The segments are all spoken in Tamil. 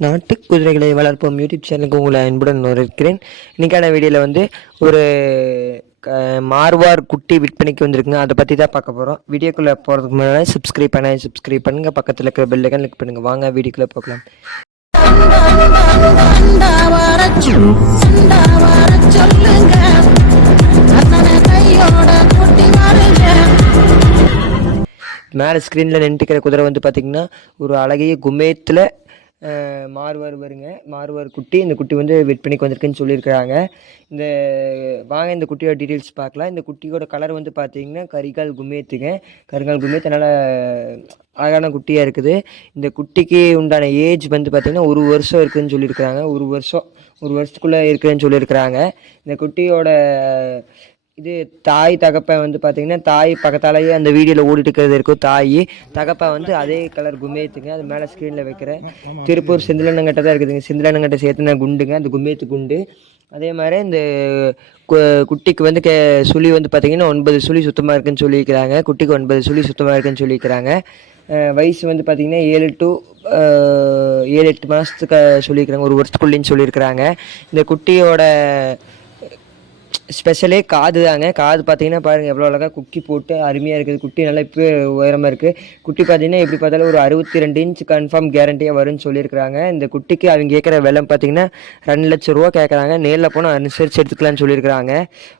நாட்டு குதிரைகளை வளர்ப்போம் யூடியூப் சேனலுக்கு உங்களை அன்புடன் வரவேற்கிறேன். இன்றைக்கான வீடியோவில் வந்து ஒரு க- மார்வார் குட்டி விற்பனைக்கு வந்திருக்குங்க. அதை பற்றி தான் பார்க்க போகிறோம் வீடியோக்குள்ளே போகிறதுக்கு முன்னாடி சப்ஸ்கிரைப் பண்ண சப்ஸ்கிரைப் பண்ணுங்கள் பக்கத்தில் இருக்கிற பெல்லைக்கன் கிளிக் பண்ணுங்கள் வாங்க வீடியோக்குள்ளே போகலாம். மேலே ஸ்க்ரீனில் நின்றுக்கிற குதிரை வந்து பார்த்திங்கன்னா ஒரு அழகிய குமேத்தில் மார்வார் வருங்க மார்வார் குட்டி இந்த குட்டி வந்து விற்பனைக்கு வந்திருக்குன்னு சொல்லியிருக்கிறாங்க. இந்த வாங்க இந்த குட்டியோட டீட்டெயில்ஸ் பார்க்கலாம். இந்த குட்டியோட கலர் வந்து பார்த்தீங்கன்னா கரிகால் குமேத்துங்க. கரிகால் குமேத் நல்லா அழகான குட்டியாக இருக்குது. இந்த குட்டிக்கு உண்டான ஏஜ் வந்து பார்த்திங்கன்னா ஒரு வருஷம் இருக்குதுன்னு சொல்லியிருக்கிறாங்க. ஒரு வருஷம் ஒரு வருஷத்துக்குள்ளே இருக்குதுன்னு சொல்லியிருக்கிறாங்க. இந்த குட்டியோட இது தாய் தகப்பன் வந்து பார்த்தீங்கன்னா தாய் பக்கத்தாலேயே அந்த வீடியோவில் ஓடிட்டுக்கிறது இருக்கும் தாய். தகப்பன் வந்து அதே கலர் கும்மேத்துங்க அது மேலே ஸ்க்ரீனில் வைக்கிறேன் திருப்பூர் செந்திலண்ணங்கிட்ட தான் இருக்குதுங்க. செந்திலண்ணங்கிட்ட சேர்த்துன குண்டுங்க. அந்த கும்மேத்து குண்டு. அதே மாதிரி இந்த கு- குட்டிக்கு வந்து கே சுழி வந்து பார்த்தீங்கன்னா ஒன்பது சுழி சுத்தமாக இருக்குன்னு சொல்லியிருக்கிறாங்க. குட்டிக்கு ஒன்பது சுழி சுத்தமாக இருக்குன்னு சொல்லியிருக்கிறாங்க. வயசு வந்து பார்த்திங்கன்னா ஏழு டு ஏழு எட்டு மாதத்துக்கு சொல்லியிருக்கிறாங்க. ஒரு வருஷத்துக்குள்ளேன்னு சொல்லியிருக்கிறாங்க. இந்த குட்டியோட ஸ்பெஷலே காது தாங்க. காது பார்த்தீங்கன்னா பாருங்கள் எவ்வளோ அழகாக குக்கி போட்டு அருமையாக இருக்குது. குட்டி நல்லா இப்போ உயரமாக இருக்குது குட்டி பார்த்தீங்கன்னா எப்படி பார்த்தாலும் ஒரு அறுபத்தி ரெண்டு இன்ச் கன்ஃபார்ம் கேரண்டியாக வரும்னு சொல்லியிருக்கிறாங்க. இந்த குட்டிக்கு அவங்க கேட்குற விலை பார்த்தீங்கன்னா ரெண்டு லட்ச ரூபா கேட்குறாங்க. நேரில் போனால் அனுசரித்து எடுத்துக்கலாம்னு சொல்லியிருக்கிறாங்க.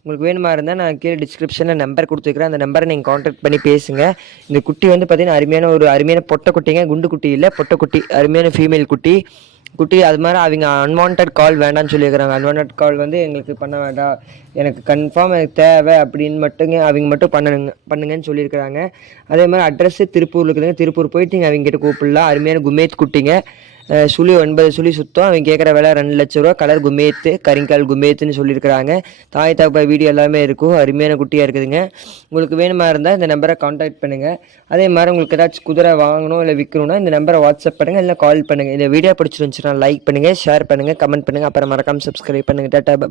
உங்களுக்கு வேணுமா இருந்தால் நான் கீழே டிஸ்கிரிப்ஷனில் நம்பர் கொடுத்துருக்குறேன். அந்த நம்பரை நீங்கள் காண்டாக்ட் பண்ணி பேசுங்க. இந்த குட்டி வந்து பார்த்தீங்கன்னா அருமையான ஒரு அருமையான பொட்டை குட்டிங்க. குண்டு குட்டி இல்லை பொட்டை குட்டி. அருமையான ஃபீமேல் குட்டி. குட்டி அது மாதிரி அவங்க அன்வான்ட் கால் வேண்டாம்னு சொல்லியிருக்கிறாங்க. அன்வான்ட் கால் வந்து எங்களுக்கு பண்ண வேண்டாம். எனக்கு கன்ஃபார்ம் எனக்கு தேவை அப்படின்னு மட்டுங்க அவங்க மட்டும் பண்ணணுங்க பண்ணுங்கன்னு சொல்லியிருக்கிறாங்க. அதே மாதிரி அட்ரஸ் திருப்பூர் இருக்குதுங்க. திருப்பூர் போயிட்டு நீங்கள் அவங்க கிட்ட கூப்பிடலாம். அருமையான குமேத் குட்டிங்க. சுழி ஒன்பது சுழி சுத்தம். அவங்க கேட்குற விலை ரெண்டு லட்ச ரூபா. கலர் குமேத்து கரிங்கால் குமேத்துன்னு சொல்லியிருக்கிறாங்க. தாய் தாப்பா வீடியோ எல்லாமே இருக்கும். அருமையான குட்டியாக இருக்குதுங்க. உங்களுக்கு வேணுமா இருந்தால் இந்த நம்பரை காண்டாக்ட் பண்ணுங்கள் அதே மாதிரி உங்களுக்கு ஏதாச்சும் குதிரை வாங்கணும் இல்லை விற்கணும்னா இந்த நம்பரை வாட்ஸ்அப் பண்ணுங்கள் இல்லை கால் பண்ணுங்கள் இந்த வீடியோ பிடிச்சிருந்துச்சுன்னா லைக் பண்ணுங்கள் ஷேர் பண்ணுங்கள் கமெண்ட் பண்ணுங்கள் அப்புறம் மறக்காமல் சப்ஸ்கிரைப் பண்ணுங்கள் டாட்டா